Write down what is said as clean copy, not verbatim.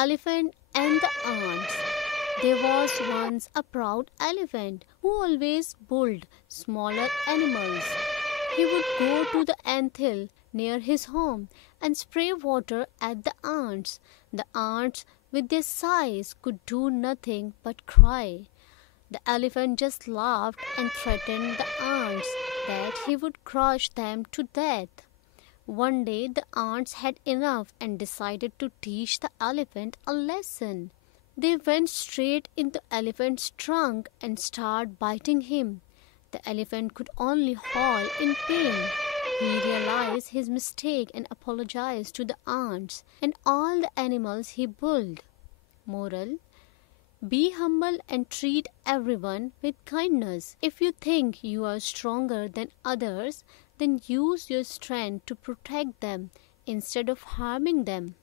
Elephant and the Ants. There was once a proud elephant who always bullied smaller animals. He would go to the anthill near his home and spray water at the ants. The ants, with their size, could do nothing but cry. The elephant just laughed and threatened the ants that he would crush them to death. One day the ants had enough and decided to teach the elephant a lesson. They went straight in the elephant's trunk and started biting him. The elephant could only howl in pain. He realized his mistake and apologized to the ants and all the animals he bullied. Moral: be humble and treat everyone with kindness. If you think you are stronger than others, then use your strength to protect them instead of harming them.